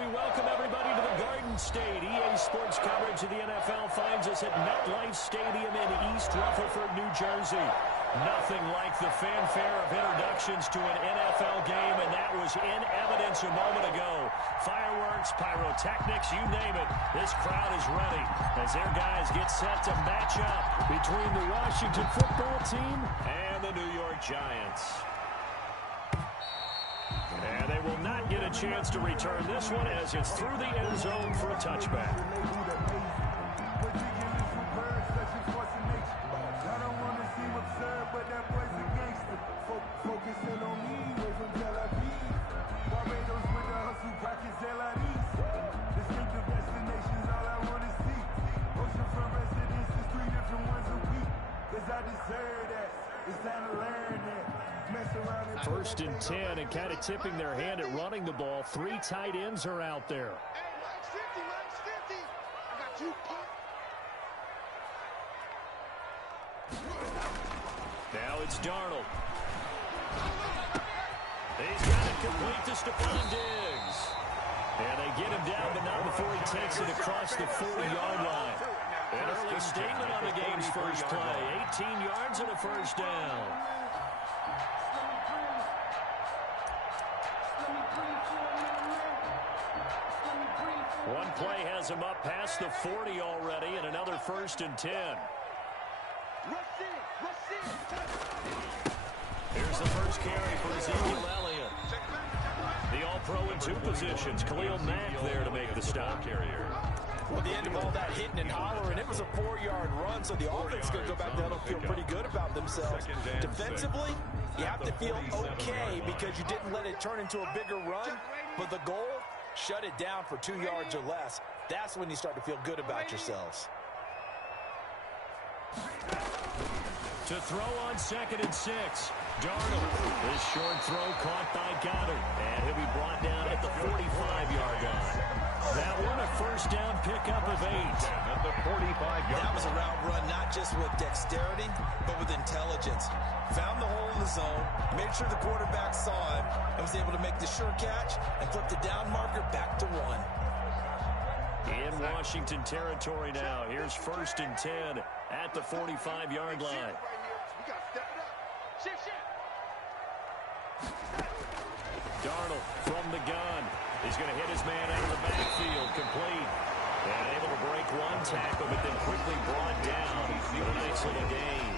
We welcome everybody to the Garden State. EA Sports coverage of the NFL finds us at MetLife Stadium in East Rutherford, New Jersey. Nothing like the fanfare of introductions to an NFL game, and that was in evidence a moment ago. Fireworks, pyrotechnics, you name it. This crowd is ready as their guys get set to match up between the Washington football team and the New York Giants. And they will not get a chance to return this one as it's through the end zone for a touchback. First and 10, and kind of tipping their hand at running the ball. Three tight ends are out there. Now it's Darnold. He's got it complete to Stephon Diggs. And they get him down, but not before he takes it across the 40-yard line. An early statement on the game's first play. 18 yards and a first down. One play has him up past the 40 already, and another first and 10. Here's the first carry for Ezekiel Elliott. The All-Pro in two positions. Khalil Mack there to make the stop. Well, the end of all that hitting and hollering, it was a 4-yard run, so the offense could go back there and feel pretty good about themselves. Defensively, you have to feel okay because you didn't let it turn into a bigger run, but the goal, shut it down for 2 yards or less. That's when you start to feel good about yourselves. To throw on 2nd and 6. Darnold. This short throw caught by Goddard. And he'll be brought down at the 45-yard line. That one a first down pickup of 8. At the 45-yard line. That was a route run not just with dexterity, but with intelligence. Found the hole in the zone, made sure the quarterback saw him, and was able to make the sure catch and flip the down marker back to 1. In Washington territory now. Here's 1st and 10 at the 45-yard line. Darnold from the gun. He's going to hit his man out of the backfield. Complete. And able to break one tackle, but then quickly brought down. A nice little gain.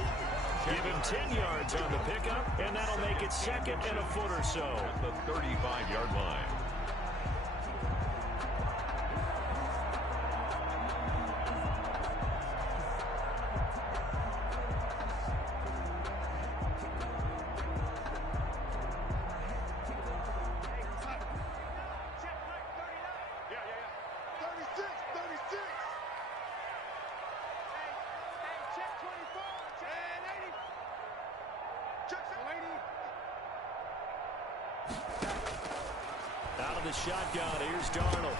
Give him 10 yards on the pickup, and that'll make it 2nd and a foot or so. At the 35-yard line. Out of the shotgun, here's Darnold.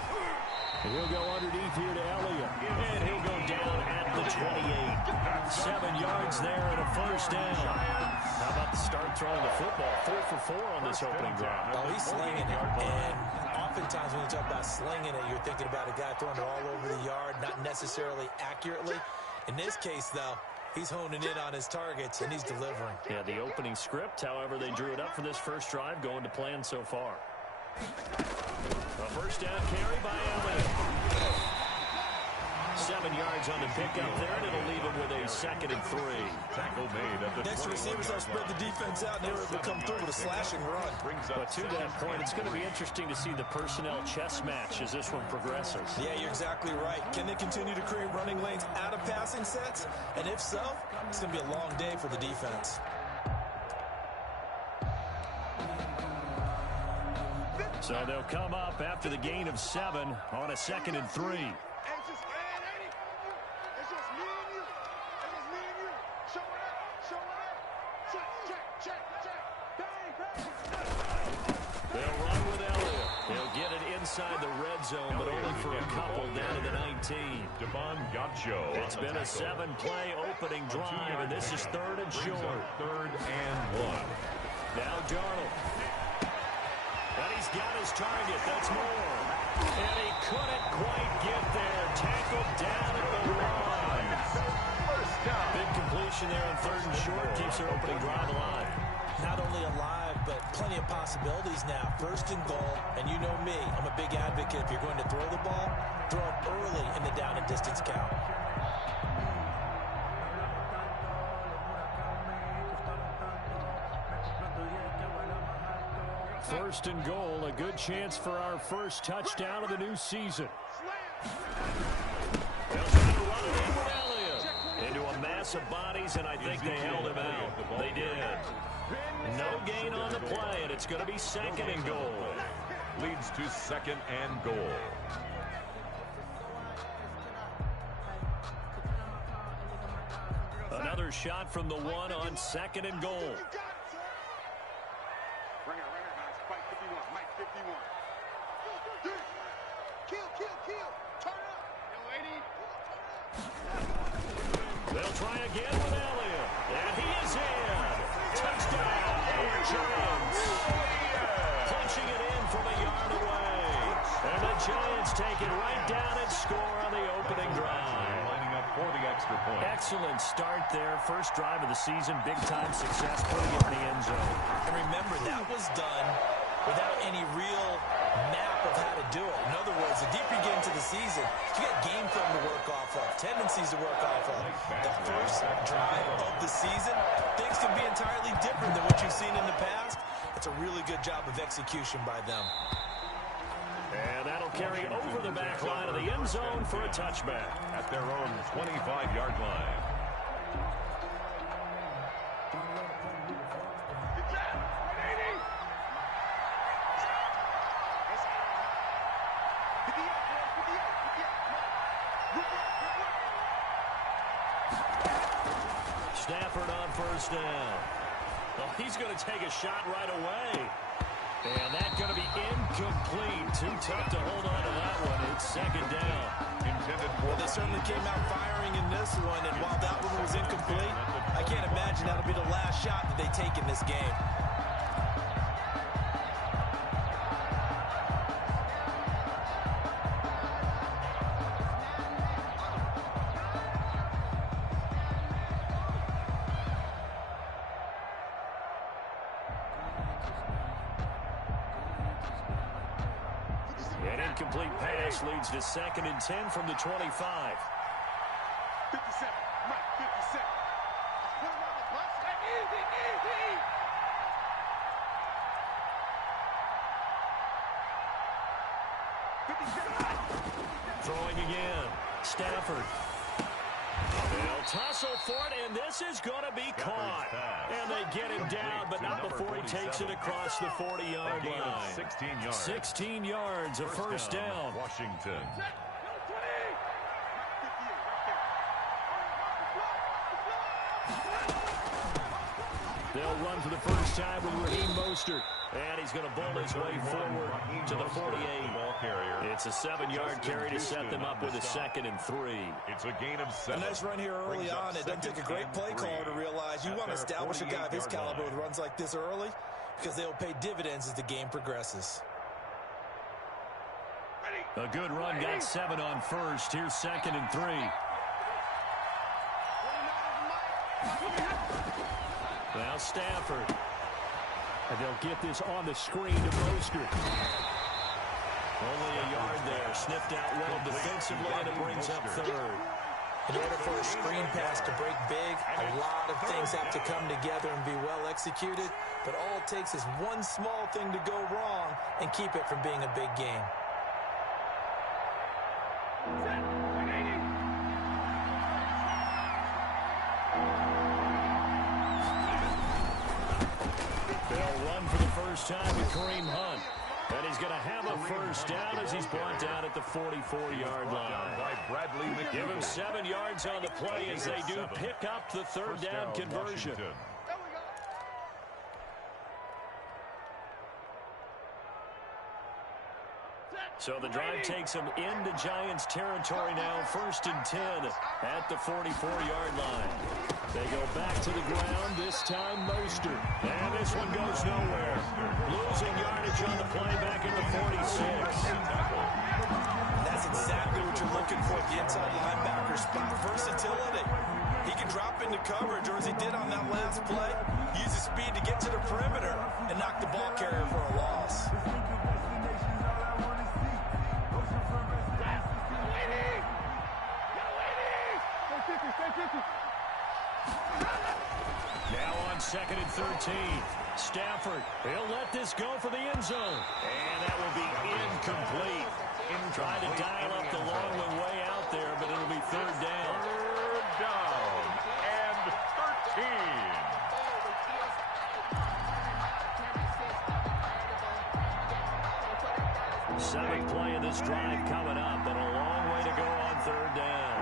He'll go underneath here to Elliott. And he'll go down at the 28. 7 yards there and a first down. How about the start throwing the football? 4 for 4 on this opening drive. Oh, he's slinging it. And oftentimes when you talk about slinging it, you're thinking about a guy throwing it all over the yard, not necessarily accurately. In this case, though, he's honing in on his targets, and he's delivering. Yeah, the opening script, however, they drew it up for this first drive, going to plan so far. A first down carry by Elliott. 7 yards on the pickup there, and it'll leave him with a 2nd and 3. Tackle made at the next receivers have spread the defense out, and they were able to come through with a slashing run. But to that point, it's going to be interesting to see the personnel chess match as this one progresses. Yeah, you're exactly right. Can they continue to create running lanes out of passing sets? And if so, it's going to be a long day for the defense. So they'll come up after the gain of 7 on a 2nd and 3. They'll run with Elliott. He'll get it inside the red zone, but only for a couple down to the 19. Devon Gotcho. It's been a 7-play opening drive, and this is 3rd and short. 3rd and 1. Now Darnold. And he's he's got his target. That's more. And he couldn't quite get there. Tackled down at the line. Big completion there on 3rd and short. Keeps their opening drive alive. Not only alive, but plenty of possibilities now. 1st and goal, and you know me. I'm a big advocate. If you're going to throw the ball, throw it early in the down and distance count. First and goal, a good chance for our first touchdown of the new season. They'll try to run it in with Elliott. Into a mass of bodies, and I think they held him out. They did. No gain on the play, and it's going to be 2nd and goal. Leads to 2nd and goal. Another shot from the 1 on 2nd and goal. They'll try again with Elliott. And he is in. Touchdown, Giants. Punching it in from a yard away. And the Giants take it right down and score on the opening drive. Lining up for the extra point. Excellent start there. First drive of the season. Big-time success putting it in the end zone. And remember, that was done without any real map of how to do it. In other words, the deeper you get into the season, you got game film to work off of, tendencies to work off of. The first drive of the season, things can be entirely different than what you've seen in the past. It's a really good job of execution by them. And that'll carry over the back line of the end zone for a touchback. At their own 25-yard line. Stafford on first down. Well, he's going to take a shot right away. And that's going to be incomplete. Too tough to hold on to that one. It's 2nd down. Well, they certainly came out firing in this one, and while that one was incomplete, I can't imagine that'll be the last shot that they take in this game. An incomplete pass leads to 2nd and 10 from the 25. 57, Mike, 57. Put him on the bus. Easy, easy. Throwing again. Stafford. They'll tussle for it, and this is going to be caught. And they get him down, but not before he takes it across the 40-yard line. 16 yards. 16 yards, a first down. Washington. They'll run for the first time with Raheem Mostert. And he's going to bowl his way forward to the 48. It's a 7-yard carry to set them up with a 2nd and 3. It's a gain of 7. A nice run here early on. It doesn't take a great play caller to realize you want to establish a guy of his caliber with runs like this early because they'll pay dividends as the game progresses. A good run, got 7 on first. Here's 2nd and 3. Now Stafford. And they'll get this on the screen to Mostert. Only a yard there. Sniffed out well defensively, and it brings up 3rd. In order for a screen pass to break big, a lot of things have to come together and be well executed. But all it takes is one small thing to go wrong and keep it from being a big game. They'll run for the first time with Kareem Hunt. And he's going to have a first down as he's brought down at the 44-yard line. Give him 7 yards on the play as they do pick up the 3rd down conversion. So the drive takes them into Giants territory now. 1st and 10 at the 44-yard line. They go back to the ground, this time Mostert. And this one goes nowhere. Losing yardage on the play back at the 46. That's exactly what you're looking for at the inside linebacker spot. Versatility. He can drop into coverage, or as he did on that last play, use his speed to get to the perimeter and knock the ball carrier for a loss. Now on 2nd and 13. Stafford, he'll let this go for the end zone. And that will be incomplete. Tried to dial up the long one way out there, but it'll be 3rd down. 3rd down and 13. 7th play of this drive coming up, but a long way to go on 3rd down.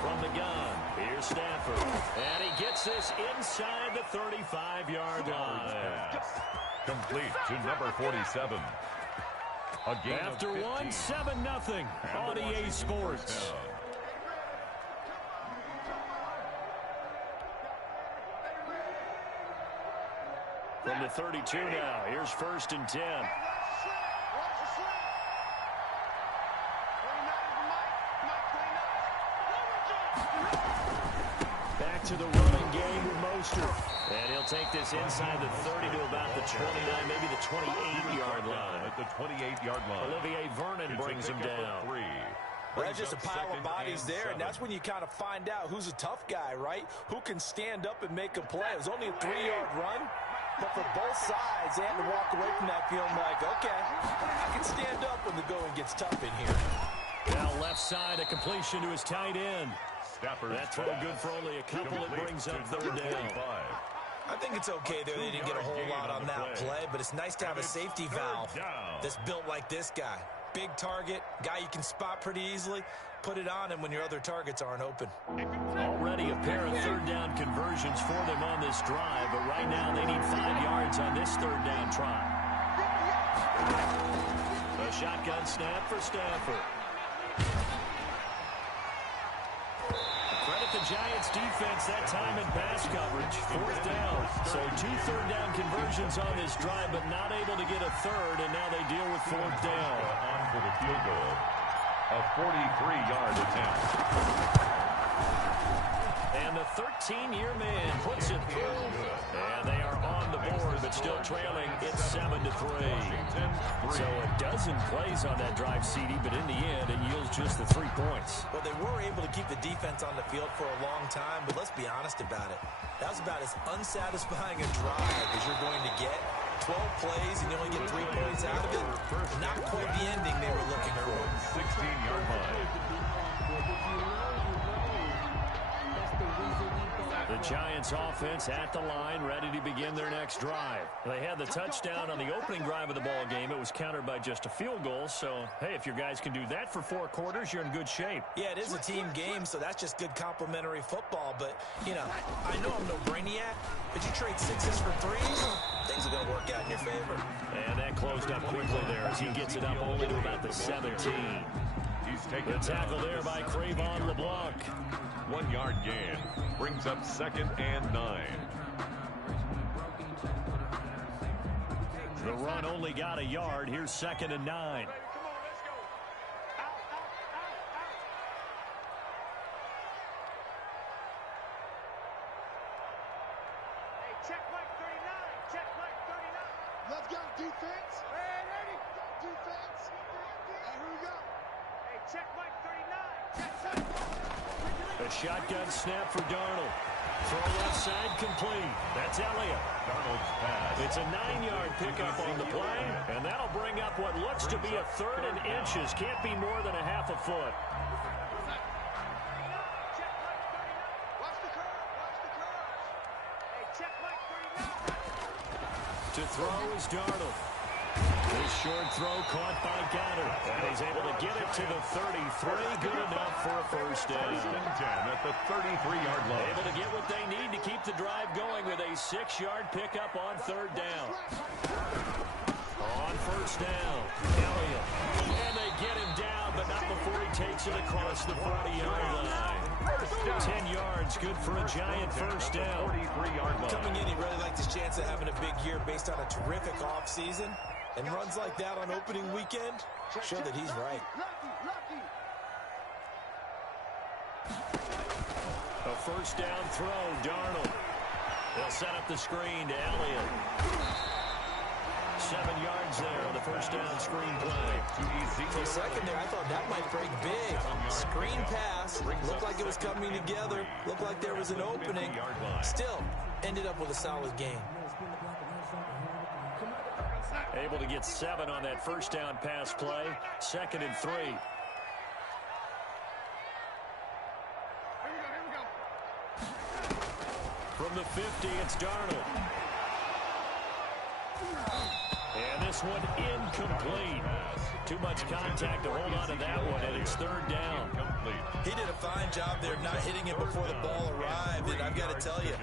From the gun, here's Stafford. And he gets this inside the 35-yard line. Complete to number 47. After one, 7-0 on EA Sports. From the 32 now, here's 1st and 10. Back to the running game with Mostert. And he'll take this inside the 30 to about the 29, maybe the 28-yard line. At the 28-yard line. Olivier Vernon brings him down. That's just a pile of bodies there, and that's when you kind of find out who's a tough guy, right? Who can stand up and make a play. It was only a 3-yard run, but for both sides, they had to walk away from that feeling like, okay, I can stand up when the going gets tough in here. Now left side, a completion to his tight end. That throw good for only a couple. It brings up 3rd down. I think it's okay there. They didn't get a whole lot on that play, but it's nice to have a safety valve that's built like this guy. Big target, guy you can spot pretty easily. Put it on him when your other targets aren't open. Already a pair of 3rd down conversions for them on this drive, but right now they need 5 yards on this 3rd down try. A shotgun snap for Stafford. Credit the Giants defense that time in pass coverage. 4th down. So 2 3rd down conversions on this drive, but not able to get a 3rd, and now they deal with 4th down. On for the field goal. A 43-yard attempt. And the 13-year man puts it through. And they are on the board, but still trailing. It's 7-3. So a dozen plays on that drive, CD, but in the end, it yields just the 3 points. Well, they were able to keep the defense on the field for a long time, but let's be honest about it. That was about as unsatisfying a drive as you're going to get. 12 plays and you only get 3 points out of it. Not quite the ending they were looking for. 16-yard line. The Giants offense at the line, ready to begin their next drive. They had the touchdown on the opening drive of the ball game. It was countered by just a field goal. So, hey, if your guys can do that for 4 quarters, you're in good shape. Yeah, it is a team game, so that's just good complimentary football. But, you know, I know I'm no brainiac, but you trade 6s for 3s, things are going to work out in your favor. And that closed up quickly there as he gets it up only to about the 17. The tackle there by Cre'Von LeBlanc. 1-yard gain brings up 2nd and 9. The run only got a yard. Here's 2nd and 9. Check Mike 39. Check Mike 39. Let's go, defense. Ready? Defense. And here we go. Hey, check Mike 39. Check, check. A shotgun snap for Darnold. Throw left side complete. That's Elliott. Darnold's pass. It's a 9-yard pickup on the play, and that'll bring up what looks to be a 3rd and inches. Can't be more than a half a foot. Check Mike 39. Watch the curve. Watch the curve. Hey, check Mike 39. To throw is Darnold. This short throw caught by Goddard. And he's able to get it to the 33. Good enough for a 1st down. 1st and 10 at the 33-yard line. Able to get what they need to keep the drive going with a 6-yard pickup on 3rd down. On 1st down, Elliott. And they get him down, but not before he takes it across the 40-yard line. 10 yards, good for a giant first down. 43-yard line. Coming in, he really liked his chance of having a big year based on a terrific offseason. And runs like that on opening weekend show that he's right. A first down throw, Darnold. They'll set up the screen to Elliott. 7 yards there on the first down screen play. For a second there, I thought that might break big. Screen pass. Looked like it was coming together. Looked like there was an opening. Still, ended up with a solid game. Able to get 7 on that first down pass play. 2nd and 3. From the 50, it's Darnold. And this one incomplete. Too much contact to hold on to that one, and it's 3rd down. He did a fine job there not hitting it before the ball arrived, and I've got to tell you,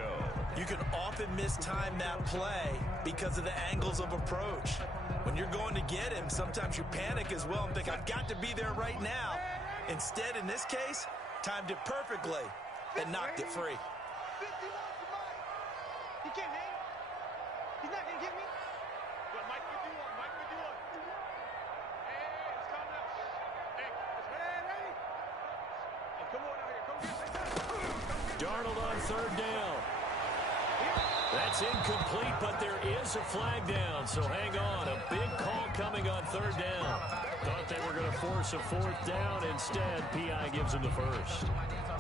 you can often mistime that play because of the angles of approach. When you're going to get him, sometimes you panic as well and think, I've got to be there right now. Instead, in this case, timed it perfectly and knocked it free. He can't hang. He's not going to get me. Well, Mike 51, Mike 51. Hey, let's calm down. Hey, ready? Hey, come on out here. Come get me. Darnold on 3rd down. That's incomplete, but there is a flag down, so hang on. A big call coming on 3rd down. Thought they were going to force a 4th down. Instead, P.I. gives them the first.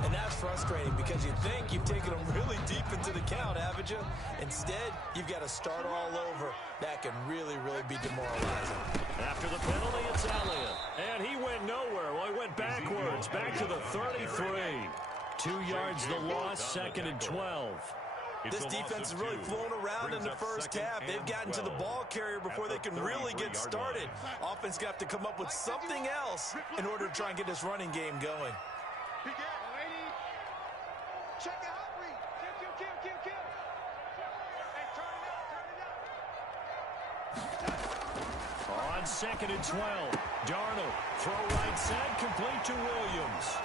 And that's frustrating because you think you've taken them really deep into the count, haven't you? Instead, you've got to start all over. That can really, really be demoralizing. After the penalty, it's Elliott. And he went nowhere. Well, he went backwards, back to the 33. 2 yards the loss, 2nd and 12. This defense has really flown around in the first half. They've gotten to the ball carrier before they can really get started. Offense got to come up with something else in order to try and get this running game going. Check the hot read. Kill. Hey, turn it up. On 2nd and 12, Darnold, throw right side, complete to Williams.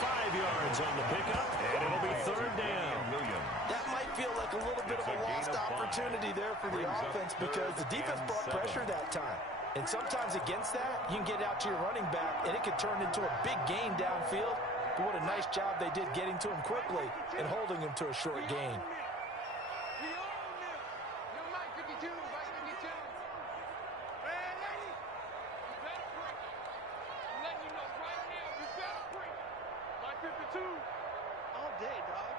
5 yards on the pickup, and it'll be 3rd down. That might feel like a little bit of a lost opportunity there for the offense because the defense brought pressure that time. And sometimes against that, you can get out to your running back, and it can turn into a big gain downfield. But what a nice job they did getting to him quickly and holding him to a short gain. We own them. No, Mike 52, Mike 52. Man, lady, you better break. I'm letting you know right now, you better break. Mike 52. All day, dog.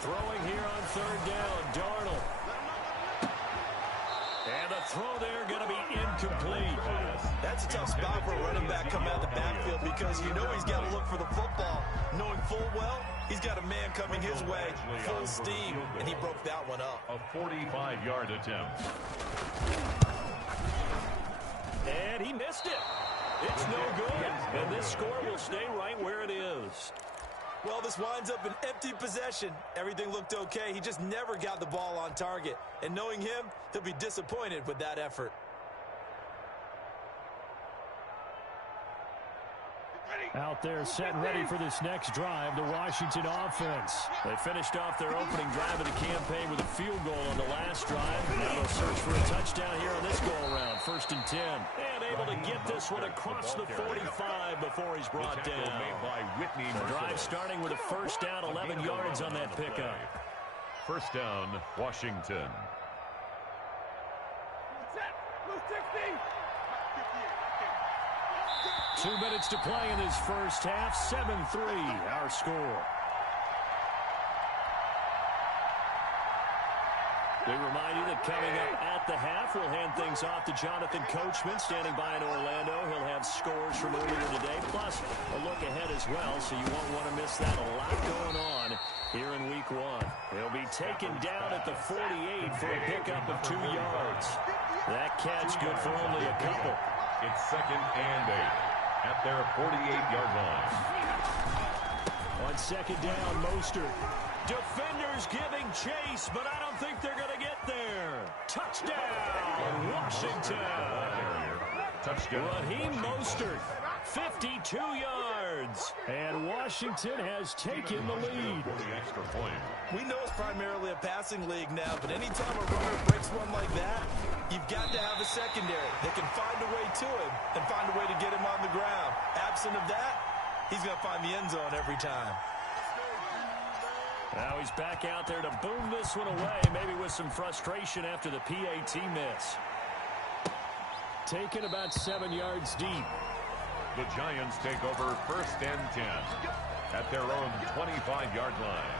Throwing here on 3rd down, Darnold. And the throw there going to be incomplete. That's a tough spot for a running back coming out of the backfield because you know he's got to look for the football, knowing full well he's got a man coming his way, full steam, and he broke that one up. A 45-yard attempt. And he missed it. It's no good. And this score will stay right where it is. Well, this winds up an empty possession. Everything looked okay. He just never got the ball on target. And knowing him, he'll be disappointed with that effort. Out there set and ready for this next drive, the Washington offense. They finished off their opening drive of the campaign with a field goal on the last drive. Now they'll search for a touchdown here on this go-around, 1st and 10. And able to get this one across the 45 before he's brought down. The drive starting with a first down, 11 yards on that pickup. First down, Washington. 2 minutes to play in this first half. 7-3, our score. We remind you that coming up at the half, we'll hand things off to Jonathan Coachman, standing by in Orlando. He'll have scores from earlier today, plus a look ahead as well, so you won't want to miss that. A lot going on here in Week 1. He'll be taken down at the 48 for a pickup of 2 yards. That catch good for only a couple. It's 2nd and 8 at their 48-yard line. On 2nd down, Mostert. Defenders giving chase, but I don't think they're going to get there. Touchdown, Washington. Touchdown. Raheem Mostert, 52 yards. And Washington has taken the lead. For the extra point. We know it's primarily a passing league now, but anytime a runner breaks one like that, you've got to have a secondary that can find a way to him and find a way to get him on the ground. Absent of that, he's going to find the end zone every time. Now he's back out there to boom this one away, maybe with some frustration after the PAT miss. Taken about 7 yards deep. The Giants take over 1st and 10 at their own 25-yard line.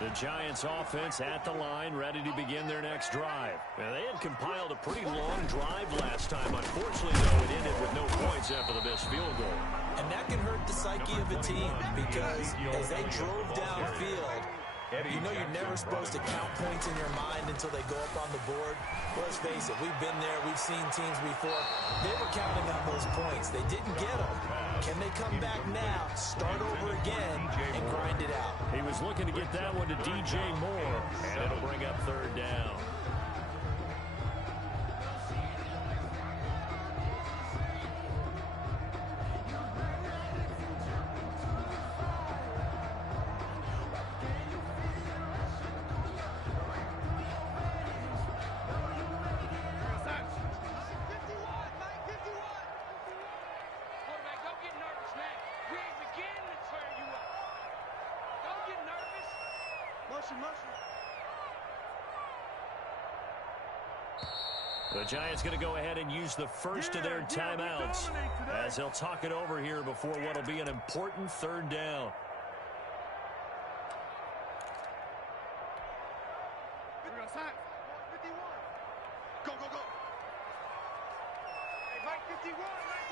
The Giants offense at the line, ready to begin their next drive. Now, they had compiled a pretty long drive last time. Unfortunately, though, it ended with no points after the missed field goal. And that can hurt the psyche of a team because as they drove downfield, you know you're never supposed to count points in your mind until they go up on the board. Well, let's face it, we've been there, we've seen teams before. They were counting on those points. They didn't get them. Can they come back now, start over again, and grind it out? He was looking to get that one to DJ Moore, and it'll bring up 3rd down. The Giants going to go ahead and use the first of their timeouts as they'll talk it over here before what will be an important 3rd down. Go, go, go. Hey, Mike 51. Mike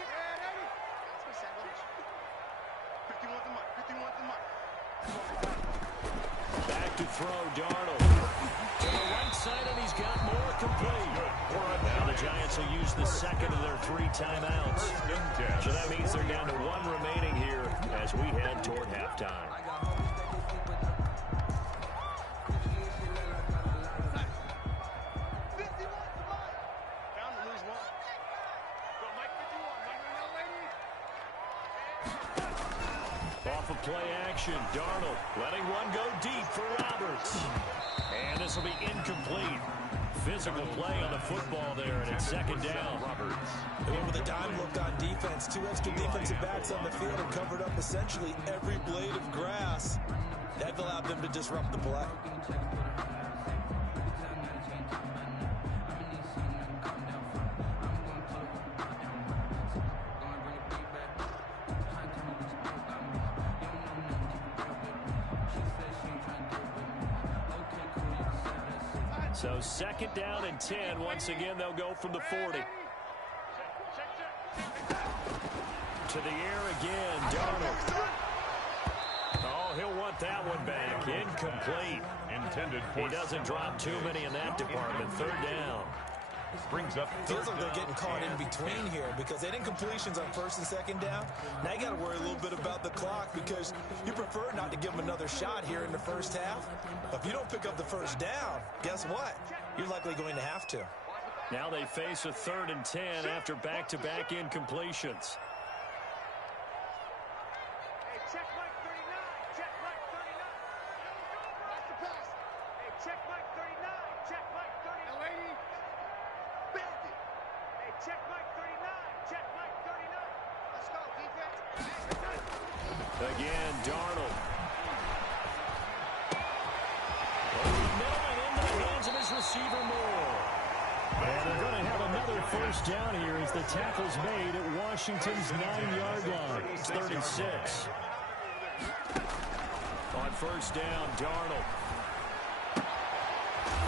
51 to Mike. 51 to Mike. Back to throw, Darnold. To the right side, and he's got more complete. Now the Giants will use the 2nd of their 3 timeouts. So that means they're down to 1 remaining here as we head toward halftime. Off of play action, Darnold letting one go deep for Roberts. And this will be incomplete. Physical play on the football there, and it's 2nd down. Roberts. They went with a dime look on defense. 2 extra defensive backs on the field and covered up essentially every blade of grass. That allowed them to disrupt the play. So 2nd down and 10. Once again, they'll go from the 40. To the air again, Darnold. Oh, he'll want that one back. Incomplete. Intended for. He doesn't drop too many in that department. 3rd down. Brings up. Feels like they're getting caught in between here because they didn't completions on 1st and 2nd down. Now you got to worry a little bit about the clock because you prefer not to give them another shot here in the 1st half. But if you don't pick up the 1st down, guess what? You're likely going to have to. Now they face a 3rd and 10 after back-to-back incompletions. Hey, check Mike 39. Check Mike 39. Watch the pass. Hey, check Mike 39. Check Mike 39. Lady, bend it. Hey, check Mike 39. Check Mike 39. Let's go, defense. Again, Darnold. Into the hands of his receiver, Moore. And they're going to have another 1st down here as the tackle's made at Washington's 9-yard line. It's 3rd and 6. On 1st down, Darnold.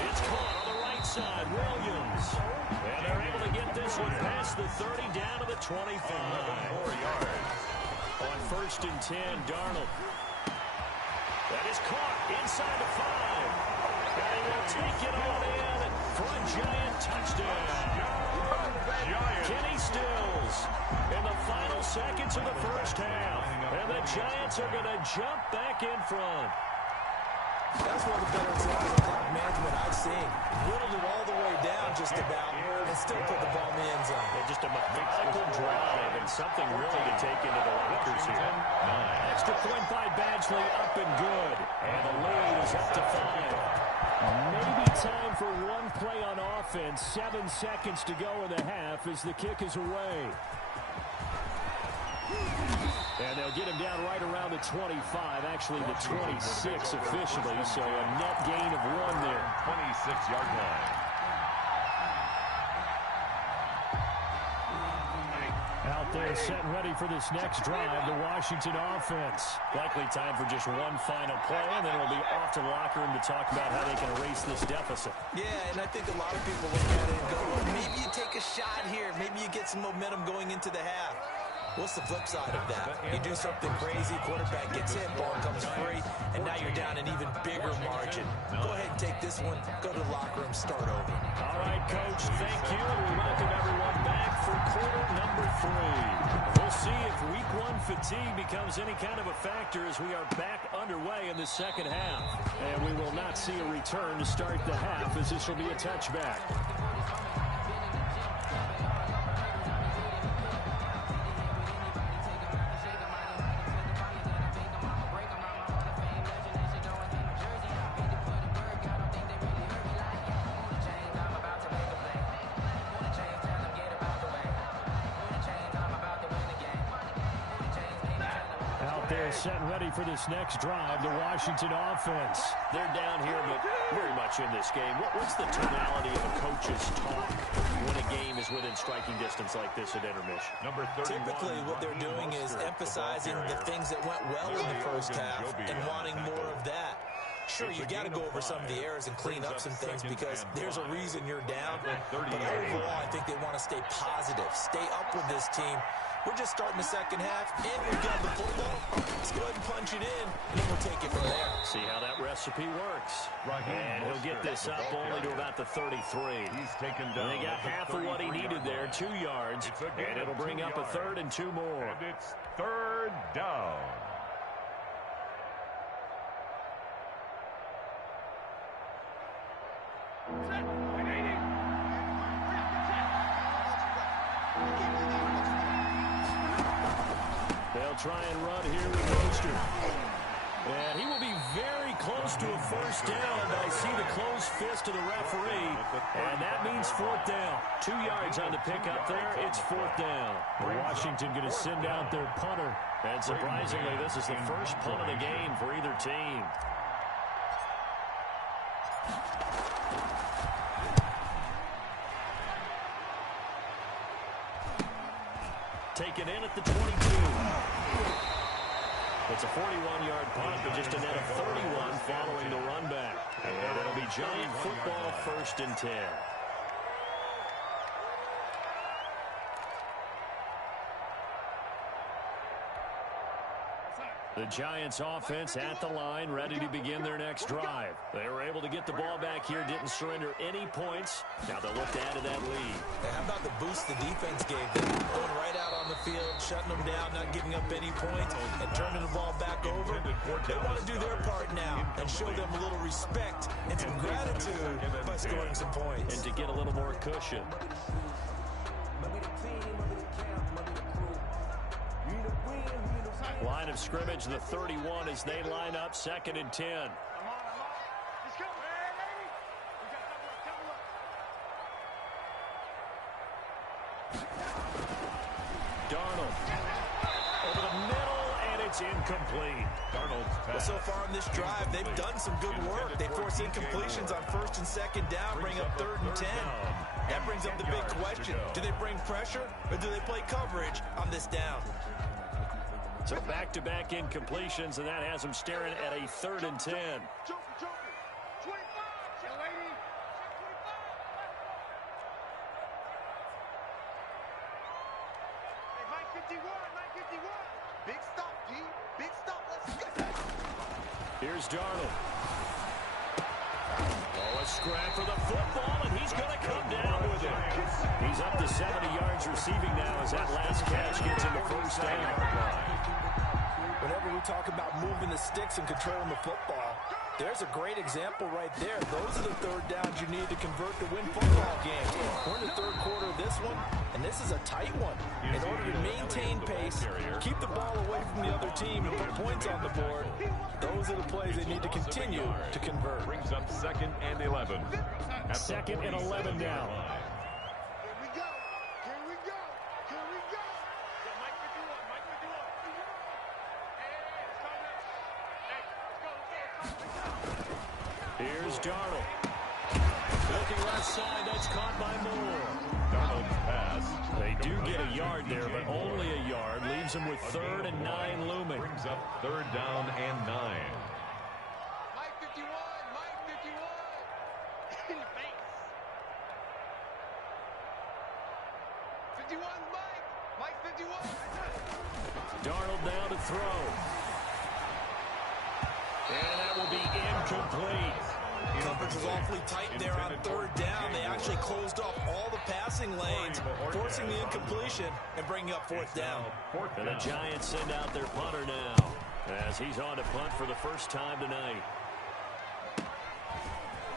It's caught on the right side, Williams. And they're able to get this one past the 30 down to the 25. 4 yards. On 1st and 10, Darnold. That is caught inside the 5. And he will take it on in for a Giant touchdown. Kenny Stills in the final seconds of the 1st half. And the Giants are going to jump back in front. That's one of the better examples of clock management I've seen. Whittled it all the way down just about and still put the ball in the end zone. And just a methodical drive and something really to take into the lockers here. Extra point by Badgley, up and good. And the lead is up to 5. Maybe time for one play on offense. 7 seconds to go in the half as the kick is away. And they'll get him down right around the 25, actually the 26 officially, so a net gain of 1 there. 26-yard line. Out there set and ready for this next drive, the Washington offense. Likely time for just one final play, and then it'll be off to the locker room to talk about how they can erase this deficit. Yeah, and I think a lot of people look at it and go, well, maybe you take a shot here. Maybe you get some momentum going into the half. What's the flip side of that? You do something crazy, quarterback gets hit, ball comes free, and now you're down an even bigger margin. Go ahead and take this one, go to the locker room, start over. All right, Coach, thank you. We welcome everyone back for quarter number 3. We'll see if week 1 fatigue becomes any kind of a factor as we are back underway in the second half. And we will not see a return to start the half as this will be a touchback. Set and ready for this next drive, the Washington offense. They're down here, but very much in this game. What's the tonality of a coach's talk when a game is within striking distance like this at intermission? Number 31. Typically, what they're doing is emphasizing the things that went well in the first half and wanting more of that. Sure, you got to go over some of the errors and clean up some things because there's a reason you're down. But overall, I think they want to stay positive, stay up with this team. We're just starting the second half, and we've got the football. Let's go ahead and punch it in, and then we'll take it from there. See how that recipe works. And he'll get this up only to about the 33. He's taken down. And they got half of what he needed there, 2 yards. And it'll bring up a 3rd and 2 more. And it's 3rd down. They'll try and run here with Roster. And he will be very close to a first down. I see the closed fist of the referee. And that means 4th down. 2 yards on the pickup there. It's 4th down. Washington going to send out their punter. And surprisingly, this is the first punt of the game for either team. Taken in at the 22. It's a 41-yard punt, but just a net of 31 following the run back. And it'll be Giant football 1st and 10. The Giants offense at the line, ready to begin their next drive. They were able to get the ball back here, didn't surrender any points. Now they'll look to add to that lead. Hey, how about the boost the defense gave them? Going right out on the field, shutting them down, not giving up any points, and turning the ball back over. They want to do their part now and show them a little respect and some gratitude by scoring some points. And to get a little more cushion. Line of scrimmage, the 31 as they line up, 2nd and 10. Darnold over the middle, and it's incomplete. Well, so far in this drive, they've done some good work. They force incompletions on 1st and 2nd down, bring up 3rd and 10. That brings up the big question. Do they bring pressure, or do they play coverage on this down? So back-to-back incompletions, and that has them staring at a 3rd and 10. Big stop, G. Big stop. Let's go. Here's Darnold. Oh, a scrap for the football, and he's going to come down with it. He's up to 70 yards receiving now as that last catch gets him the first down. Whenever we talk about moving the sticks and controlling the football, There's a great example right there. Those are the third downs you need to convert to win football games. We're in the third quarter of this one, and this is a tight one. In order to maintain pace, keep the ball away from the other team, and put points on the board, those are the plays they need to continue to convert. Brings up 2nd and 11. 2nd and 11 now. Here we go. Here we go. Here we go. Yeah, Mike 51. Mike 51. Hey, let's go now. Hey, let's go. Here's Darnold. Looking left side, that's caught by Moore. Darnold's pass. They do get a yard there, but only a yard. Leaves them with 3rd and 9 looming. Brings up 3rd down and 9. Mike 51. Mike 51. In the face. 51, Mike. Mike 51. Darnold now to throw. And that will be incomplete. Coverage was awfully tight there on 3rd down. They actually closed off all the passing lanes, forcing the incompletion and bringing up 4th down. And the Giants send out their punter now, as he's on to punt for the first time tonight.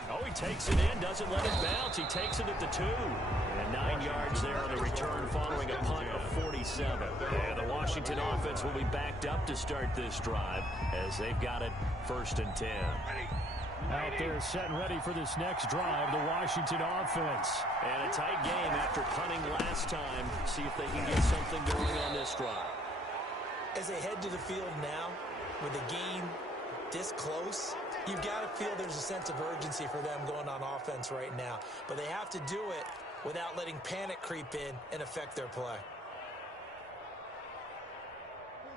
Oh, he takes it in, doesn't let it bounce. He takes it at the 2. And 9 yards there on the return following a punt of 47. And the Washington offense will be backed up to start this drive as they've got it 1st and 10. Out there set and ready for this next drive, the Washington offense. And a tight game after punting last time. See if they can get something going on this drive. As they head to the field now, with the game this close, you've got to feel there's a sense of urgency for them going on offense right now. But they have to do it without letting panic creep in and affect their play.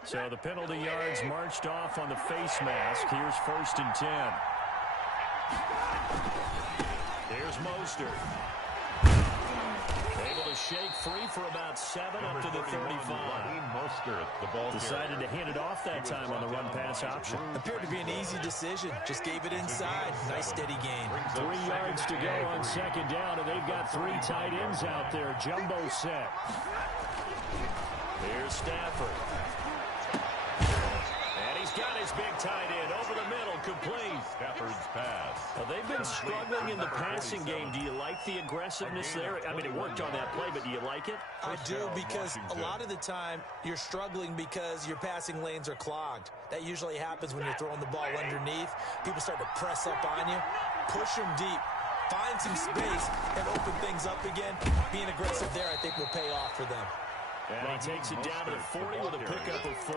So the penalty yards marched off on the face mask. Here's 1st and 10. Here's Mostert. Able to shake free for about 7 up to the 35. Mostert, the ball Decided to hand it off that time on the run-pass option. Appeared to be an easy decision. Just gave it inside. Nice steady gain. 3 yards to go on 2nd down, and they've got 3 tight ends out there. Jumbo set. Here's Stafford. And he's got his big tight end over the middle, complete. Stafford's pass. Well, they've been struggling in the passing game. Do you like the aggressiveness there? I mean, it worked on that play, but do you like it? I do, because a lot of the time you're struggling because your passing lanes are clogged. That usually happens when you're throwing the ball underneath. People start to press up on you. Push them deep. Find some space and open things up again. Being aggressive there, I think, will pay off for them. And he takes it down to the 40 with a pickup of 4.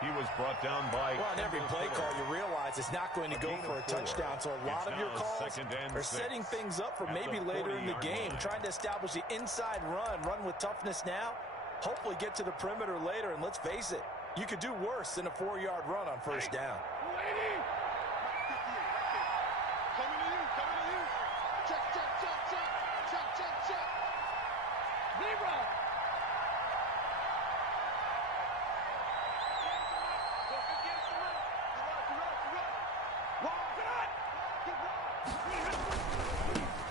He was brought down by... Well, on every play call, you realize it's not going to go for a touchdown. So a lot of your calls are setting things up for maybe later in the game, trying to establish the inside run with toughness now, hopefully get to the perimeter later. And let's face it, you could do worse than a 4-yard run on 1st down. Coming to you. Coming to you. Check, check, check, check. Check, check, check. Zero.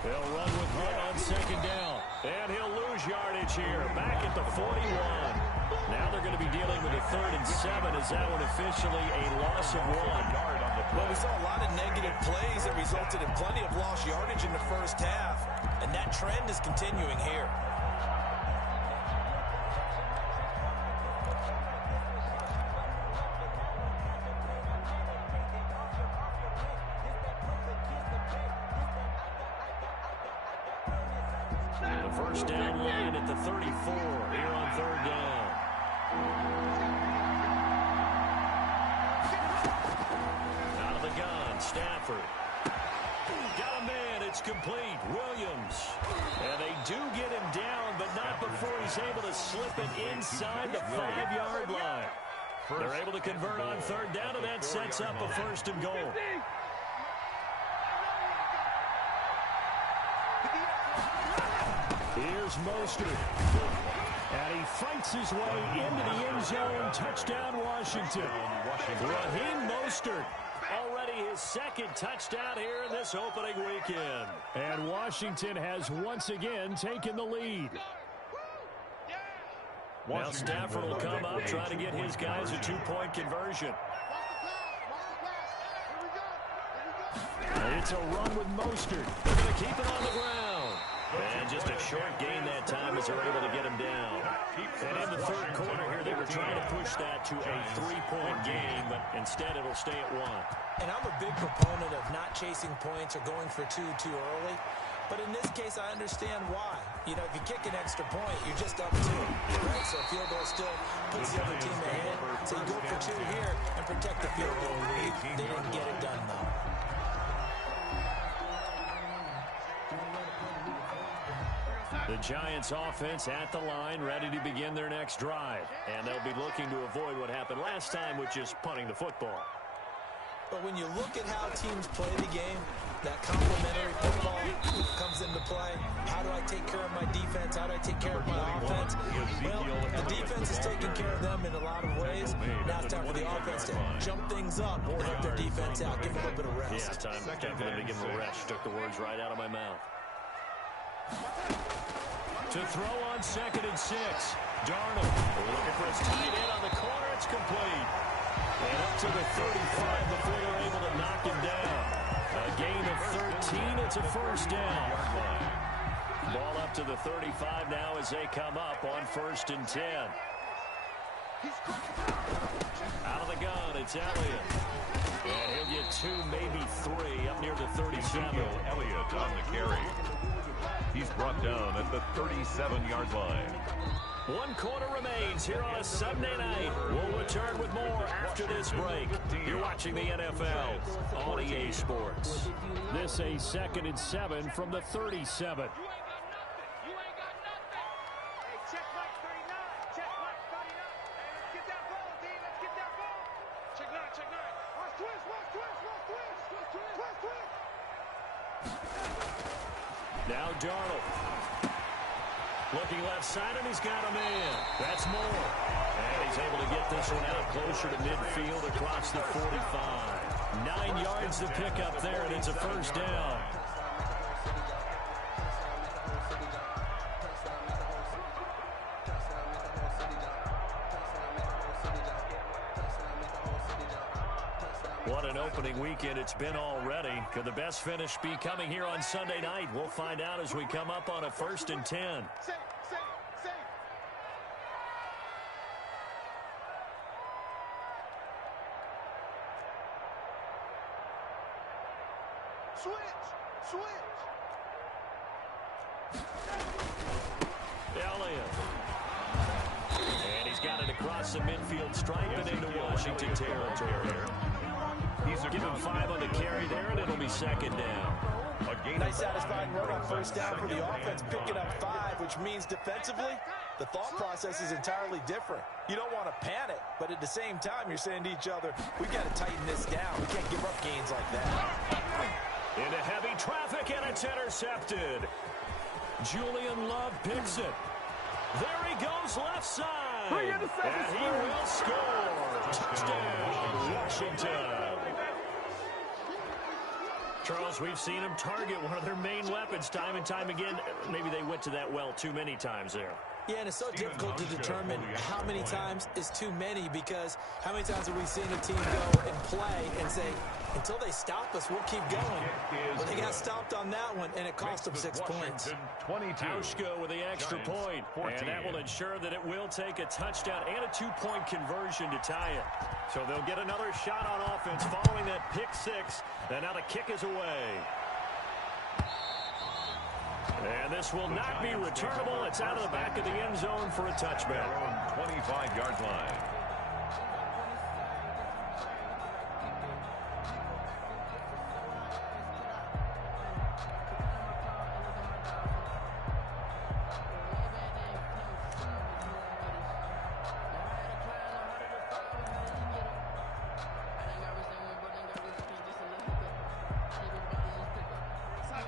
They'll run with 1 on 2nd down. And he'll lose yardage here. Back at the 41. Now they're going to be dealing with a 3rd and 7. Is that one officially a loss of 1? Well, we saw a lot of negative plays that resulted in plenty of lost yardage in the 1st half. And that trend is continuing here. First down line at the 34 here on 3rd down. Out of the gun, Stafford. Got a man, it's complete. Williams. And they do get him down, but not before he's able to slip it inside the 5-yard line. They're able to convert on 3rd down, and that sets up a 1st and goal. Here's Mostert. And he fights his way into the end zone. Touchdown, Washington. Raheem Mostert. Already his 2nd touchdown here in this opening weekend. And Washington has once again taken the lead. Now Stafford will come up, try to get his guys a 2-point conversion. Watch the pass. Watch the pass. Here we go. Here we It's a run with Mostert. They're going to keep it on the ground. And just a short gain that time as they're able to get him down. And in the third quarter here, they were trying to push that to a 3-point game, but instead it'll stay at 1. And I'm a big proponent of not chasing points or going for two too early. But in this case, I understand why. You know, if you kick an extra point, you're just up 2. Right? So a field goal still puts the other team ahead. So you go for 2 here and protect the field goal lead. They didn't get it done, though. The Giants offense at the line, ready to begin their next drive. And they'll be looking to avoid what happened last time, which is punting the football. But when you look at how teams play the game, that complementary football comes into play. How do I take care of my defense? How do I take care of my offense? Well, the defense is taking care of them in a lot of ways. Now it's time for the offense to jump things up and help their defense out, give them a little bit of rest. Yeah, time for them to give them a rest. Took the words right out of my mouth. To throw on 2nd and 6. Darnold looking for his tight end on the corner. It's complete. And up to the 35 before they're able to knock him down. A gain of 13. It's a first down. Ball up to the 35 now as they come up on 1st and 10. Out of the gun, it's Elliott. And he'll get 2, maybe 3 up near the 37. Elliott on the carry. He's brought down at the 37-yard line. 1 quarter remains here on a Sunday night. We'll return with more after this break. You're watching the NFL on EA Sports. This a 2nd and 7 from the 37. You ain't got nothing. Hey, check right 39. Check right 39. Hey, let's get that ball, D. Let's get that ball. Check 9, check 9. Watch twist, watch twist, watch twist. Twist, twist. Now Darnold. Looking left side, and he's got him in. That's Moore. And he's able to get this one out closer to midfield across the 45. 9 yards to pick up there, and it's a first down. What an opening weekend it's been already. Could the best finish be coming here on Sunday night? We'll find out as we come up on a 1st and 10. Safe. Switch. Elliott. And he's got it across the midfield stripe and into Washington territory. Give him 5 on the carry there, and it'll be 2nd down. Nice satisfying run on 1st down for the offense, picking up 5, which means defensively, the thought process is entirely different. You don't want to panic, but at the same time, you're saying to each other, we've got to tighten this down. We can't give up gains like that. Into heavy traffic, and it's intercepted. Julian Love picks it. There he goes, left side. And he will score. Touchdown, Washington. Charles, we've seen them target one of their main weapons time and time again. Maybe they went to that well too many times there. Yeah, and it's so difficult to determine how many times is too many, because how many times have we seen a team go and play and say, until they stop us, we'll keep going. Well, they got stopped on that one, and it cost them 6 points. Tauschko with the extra point, and that will ensure that it will take a touchdown and a 2-point conversion to tie it. So they'll get another shot on offense following that pick 6, and now the kick is away. And this will not be returnable. It's out of the back of the end zone for a touchback. 25-yard line.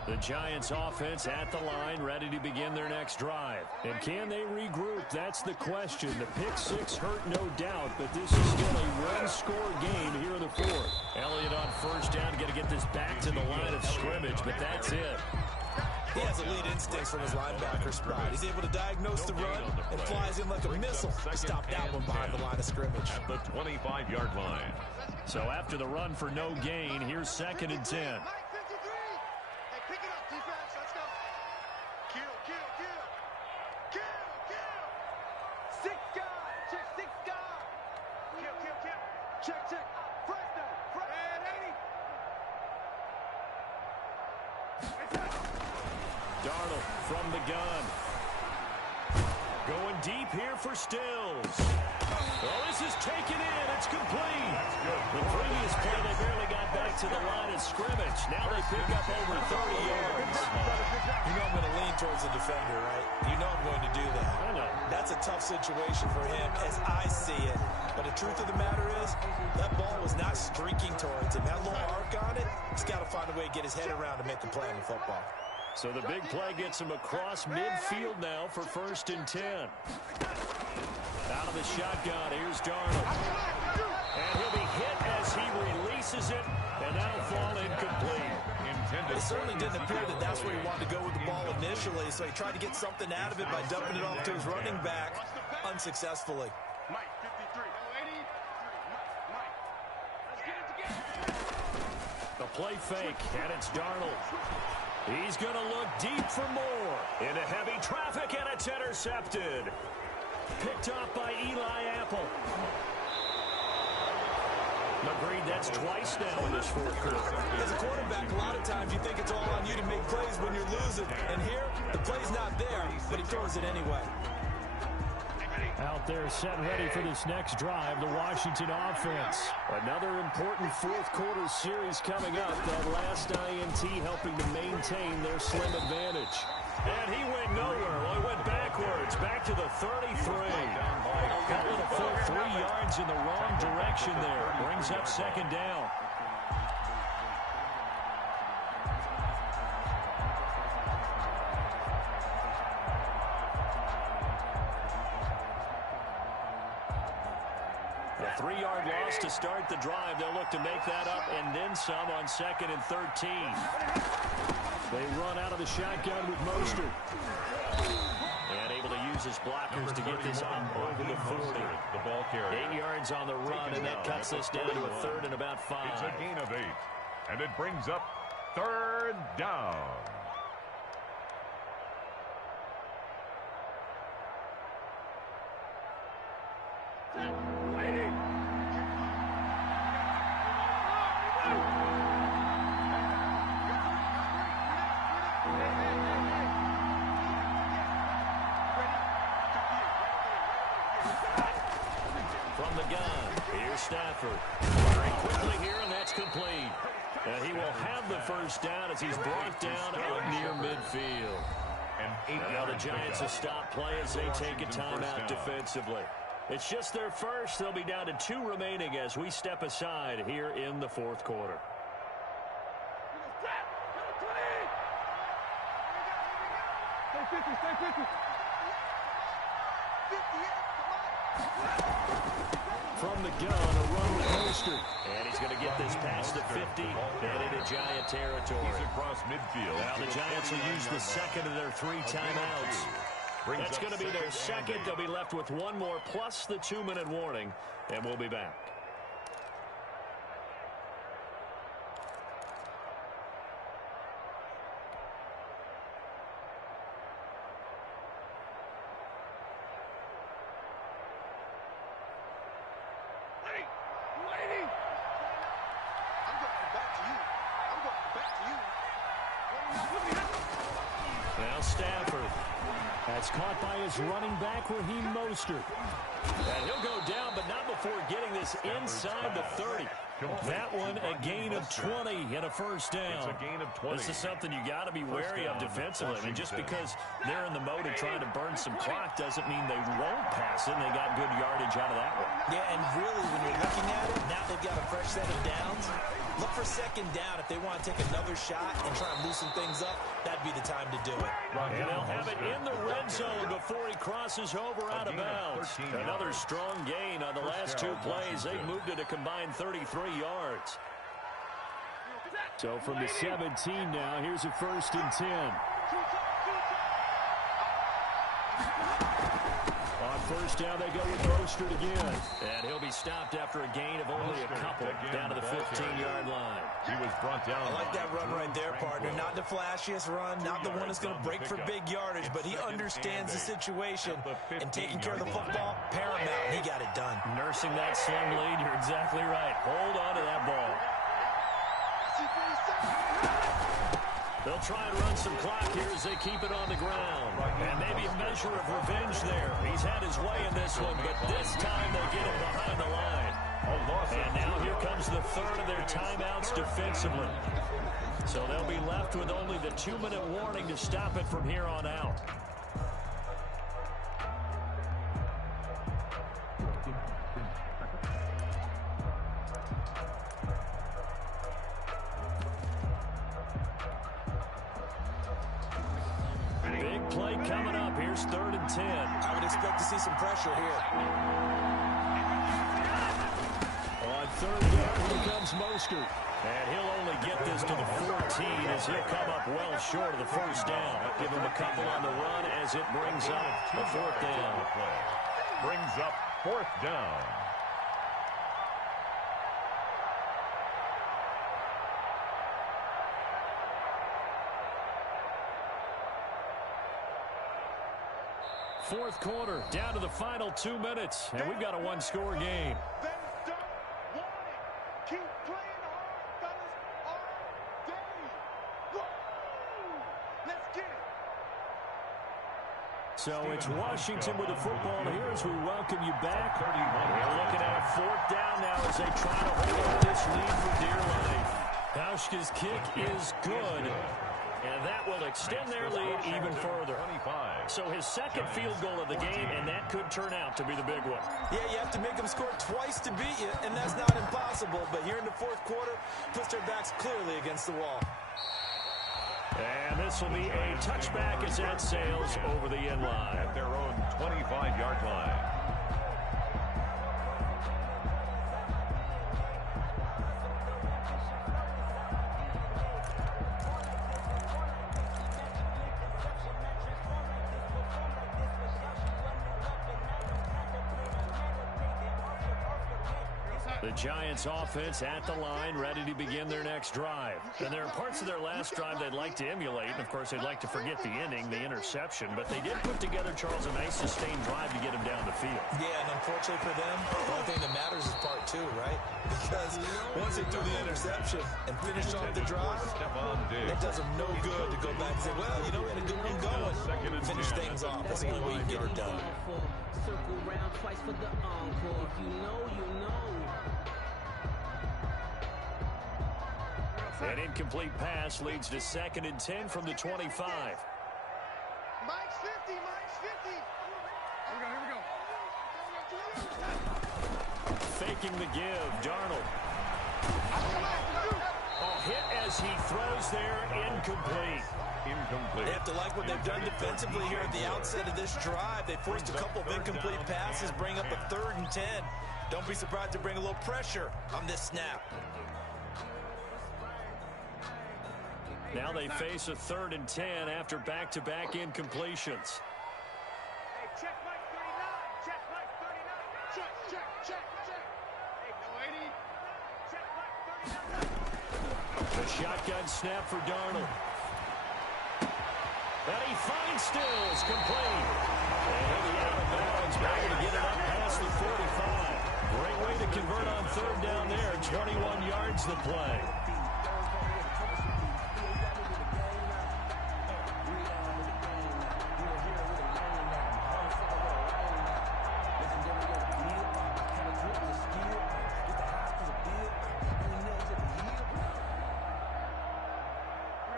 The Giants offense at the line, ready to begin their next drive. And can they regroup? That's the question. The pick 6 hurt, no doubt, but this is still a one-score game here in the 4th. Elliott on 1st down, got to get this back to the line of scrimmage, but that's it. He has elite instincts from his linebacker spot. He's able to diagnose the run and flies in like a missile to stop that one behind the line of scrimmage. At the 25-yard line. So after the run for no gain, here's 2nd and 10. Check, check. Fresh down. Fresh. And 80. Darnold from the gun. Going deep here for Stills. Well, this is taken in. It's complete. The previous play, they barely got back to the line of scrimmage. Now they pick up over 30 yards. You know I'm going to lean towards the defender, right? You know I'm going to do that. I know. That's a tough situation for him as I see it. But the truth of the matter is, that ball was not streaking towards him. That little arc on it, he's got to find a way to get his head around to make a play in the football. So the big play gets him across midfield now for 1st and 10. Out of the shotgun, here's Darnold. And he'll be hit as he releases it, and that'll fall incomplete. It certainly didn't appear that that's where he wanted to go with the ball initially, so he tried to get something out of it by dumping it off to his running back unsuccessfully. Mike, 53. 80. Mike. Let's get it together. The play fake, and it's Darnold. He's going to look deep for more. Into heavy traffic, and it's intercepted. Picked off by Eli Apple. Agreed, that's twice now in this fourth quarter. As a quarterback, a lot of times you think it's all on you to make plays when you're losing. And here, the play's not there, but he throws it anyway. Out there set ready for this next drive, the Washington offense. Another important fourth quarter series coming up. That last INT helping to maintain their slim advantage. And he went nowhere. Well, he went backwards, back to the 33. Got with a full 3 yards in the wrong direction there. Brings up 2nd down. A 3-yard loss to start the drive. They'll look to make that up and then some on 2nd and 13. They run out of the shotgun with Mostert. And able to use his blockers to get this up over the 40. The ball carrier. 8 yards on the run, and that cuts us down to a 3rd and about 5. It's a gain of 8, and it brings up 3rd down. From the gun, here's Stafford. Very quickly here, and that's complete. He will have the 1st down as he's brought down out near midfield. And now the Giants will stop play as they take a timeout defensively. It's just their first. They'll be down to 2 remaining as we step aside here in the fourth quarter. Stay 50, stay 50. 58, From the gun, a run with Mostert. And he's going to get this past the 50 and into Giant territory. He's across midfield. Now the Giants will use the 2nd of their 3 timeouts. That's going to be their 2nd. They'll be left with 1 more plus the 2-minute warning, and we'll be back. Now Stafford. That's caught by his running back, Raheem Mostert. And he'll go down, but not before getting this inside the 30. That one, a gain of 20 and a 1st down. It's a gain of 20. This is something you got to be wary of defensively. I mean, just because they're in the mode of trying to burn some clock doesn't mean they won't pass it. And they got good yardage out of that one. Yeah, and really, when you're looking at it, now they've got a fresh set of downs. Look for 2nd down. If they want to take another shot and try and loosen things up, that'd be the time to do it. And they'll have it in the red zone before he crosses over out of bounds. Another strong gain on the last 2 plays. They've moved it a combined 33 yards. So from the 17 now, here's a 1st and 10. On first down, they go with Mostert again. And he'll be stopped after a gain of only a couple down to the 15-yard line. He was brought down. I like that run right there, partner. Not the flashiest run, not the one that's going to break for big yardage, but he understands the situation, and taking care of the football, paramount. He got it done. Nursing that slim lead, you're exactly right. Hold on to that ball. They'll try and run some clock here as they keep it on the ground. And maybe a measure of revenge there. He's had his way in this one, but this time they get him behind the line. And now here comes the third of their timeouts defensively. So they'll be left with only the 2-minute warning to stop it from here on out. Big play coming up. Here's 3rd and 10. I would expect to see some pressure here. On 3rd down, here comes Mostert. And he'll only get this to the 14 as he'll come up well short of the first down. Give him a couple on the run as it brings up the 4th down. Brings up 4th down. Fourth quarter, down to the final 2 minutes, and we've got a one-score game. They don't want it. Keep playing hard, fellas, all day. Woo! Let's get it. So it's Washington with the football here as we welcome you back. We're looking at a 4th down now as they try to hold on this lead for dear life. Hauschka's kick is good. And that will extend their lead even further. So his second field goal of the game, and that could turn out to be the big one. Yeah, you have to make them score twice to beat you, and that's not impossible. But here in the 4th quarter, puts their backs clearly against the wall. And this will be a touchback as that sails over the end line. At their own 25-yard line. The Giants offense at the line, ready to begin their next drive. And there are parts of their last drive they'd like to emulate. And, of course, they'd like to forget the inning, the interception. But they did put together, Charles, a nice sustained drive to get him down the field. Yeah, and unfortunately for them, the only thing that matters is part 2, right? Because once they threw the interception and finished off the drive, it does them no good to go back and say, well, you know, we had a good one going. Finish things off. That's the only way you can get it done. Circle round twice for the encore. If you know, you know. An incomplete pass leads to 2nd and 10 from the 25. Mike's 50, Mike's 50. Here we go. Faking the give, Darnold. Oh, hit as he throws there, incomplete. Incomplete. They have to like what they've done defensively here at the outset of this drive. They forced a couple of incomplete passes, bring up a 3rd and 10. Don't be surprised to bring a little pressure on this snap. Now they face a 3rd and 10 after back-to-back incompletions. Hey, check Mike 39. Check Mike 39. Check, check, check, check. Hey, no 80. Check Mike 39. The shotgun snap for Darnold. And he finds Stills, complete. And he'll be out of bounds, but able to get it up past the 45. Great way to convert on 3rd down there. 21 yards the play.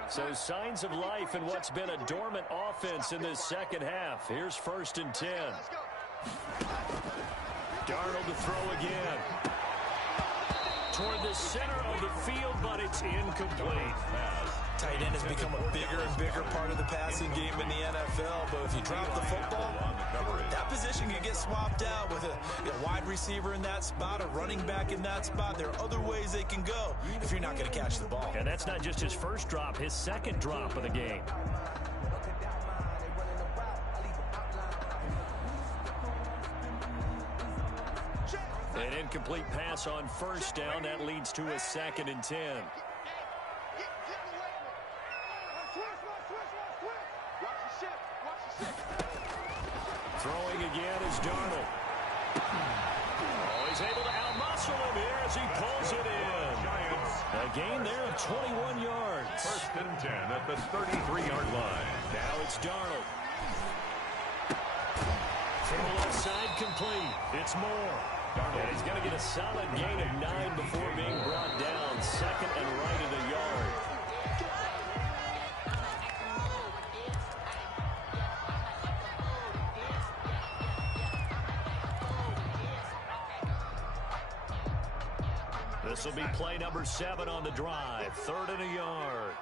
So signs of life in what's been a dormant offense in this second half. Here's 1st and 10. Darnold to throw again. Toward the center of the field, but it's incomplete. Tight end has become a bigger and bigger part of the passing game in the NFL, but if you drop the football, that position can get swapped out with a wide receiver in that spot, a running back in that spot. There are other ways they can go if you're not going to catch the ball. And that's not just his first drop, his second drop of the game. incomplete pass on first down. That leads to a 2nd and 10. Throwing again is Darnold. Oh, he's able to outmuscle him here as he pulls it in. A gain there of 21 yards. 1st and 10 at the 33-yard line. Now it's Darnold. From the left side, complete. It's Moore. And he's going to get a solid gain of 9 before being brought down. 2nd and right at a yard. This will be play number 7 on the drive. 3rd and a yard.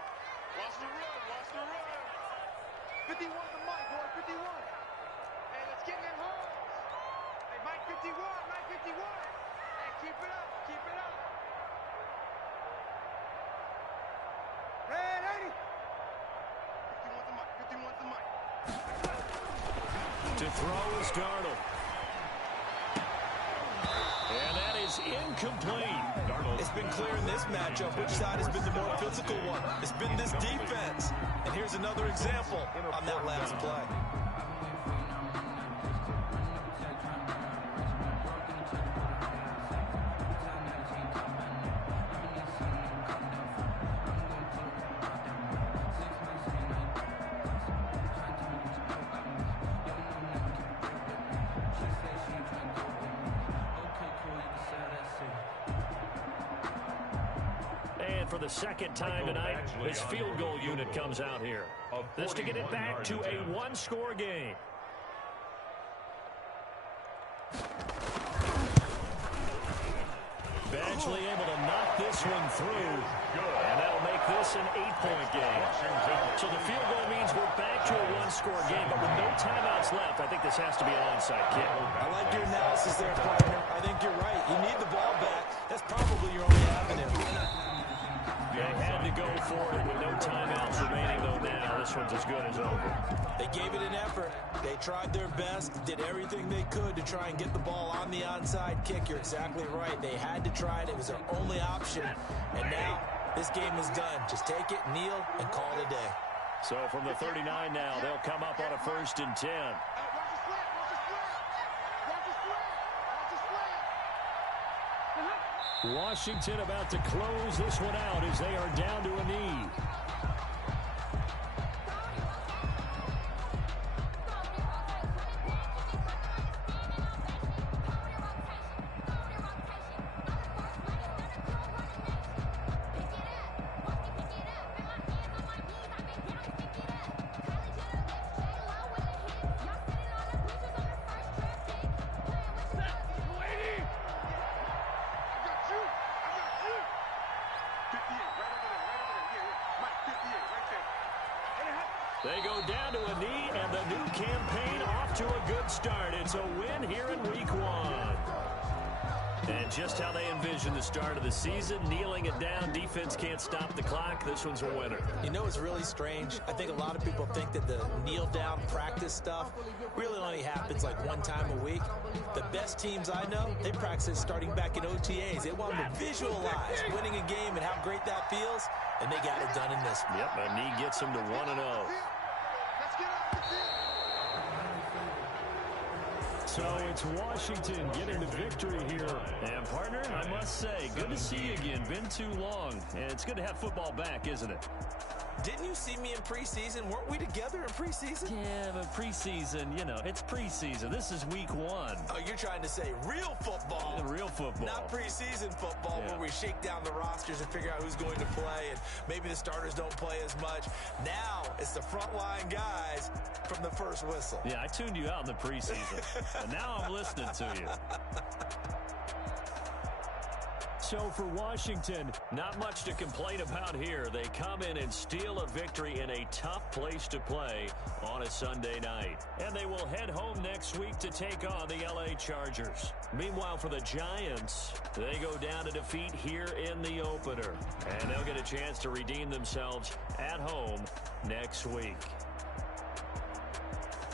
Watch the run, watch the run. 51 to Mike, boy, 51. Hey, let's get in holes. Hey, Mike 51, Mike 51. Hey, keep it up, keep it up. Red 80. 51 to Mike, 51 to Mike. To throw is Darnold. And that is incomplete. It's been clear in this matchup which side has been the more physical one. It's been this defense. And here's another example on that last play. And for the 2nd time tonight, this field goal unit comes out here. This to get it back to a 1-score game. Badgley able to knock this one through. And that'll make this an 8-point game. So the field goal means we're back to a 1-score game. But with no timeouts left, I think this has to be an onside kick. I like your analysis there, partner. I think you're right. You need the ball back. That's probably your only avenue. They had to go for it with no timeouts remaining, though now. This one's as good as over. They gave it an effort. They tried their best, did everything they could to try and get the ball on the onside kick. You're exactly right. They had to try it. It was their only option. And now this game is done. Just take it, kneel, and call it a day. So from the 39 now, they'll come up on a 1st and 10. Watch the slant, watch the slant. Watch the slant, watch the slant. Washington about to close this one out as they are down to a knee. They go down to a knee, and the new campaign off to a good start. It's a win here in Week 1. And just how they envision the start of the season, kneeling it down, defense can't stop the clock. This one's a winner. You know, it's really strange. I think a lot of people think that the kneel-down practice stuff really only happens like one time a week. The best teams I know, they practice it starting back in OTAs. They want to visualize winning a game and how great that feels, and they got it done in this one. Yep, a knee gets them to 1-0. So it's Washington getting the victory here. And, partner, I must say, good to see you again. Been too long. And it's good to have football back, isn't it? Didn't you see me in preseason? Weren't we together in preseason? Yeah, but preseason, you know, it's preseason. This is Week 1. Oh, you're trying to say real football. Real football. Not preseason football, Yeah. where we shake down the rosters and figure out who's going to play, and maybe the starters don't play as much. Now it's the frontline guys from the first whistle. Yeah, I tuned you out in the preseason. And now I'm listening to you. So for Washington, not much to complain about here. They come in and steal a victory in a tough place to play on a Sunday night. And they will head home next week to take on the LA Chargers. Meanwhile, for the Giants, they go down to defeat here in the opener. And they'll get a chance to redeem themselves at home next week.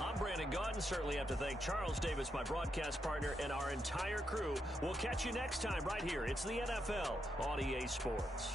I'm Brandon Brandon Gaudin. Certainly have to thank Charles Davis, my broadcast partner, and our entire crew. We'll catch you next time right here. It's the NFL on EA Sports.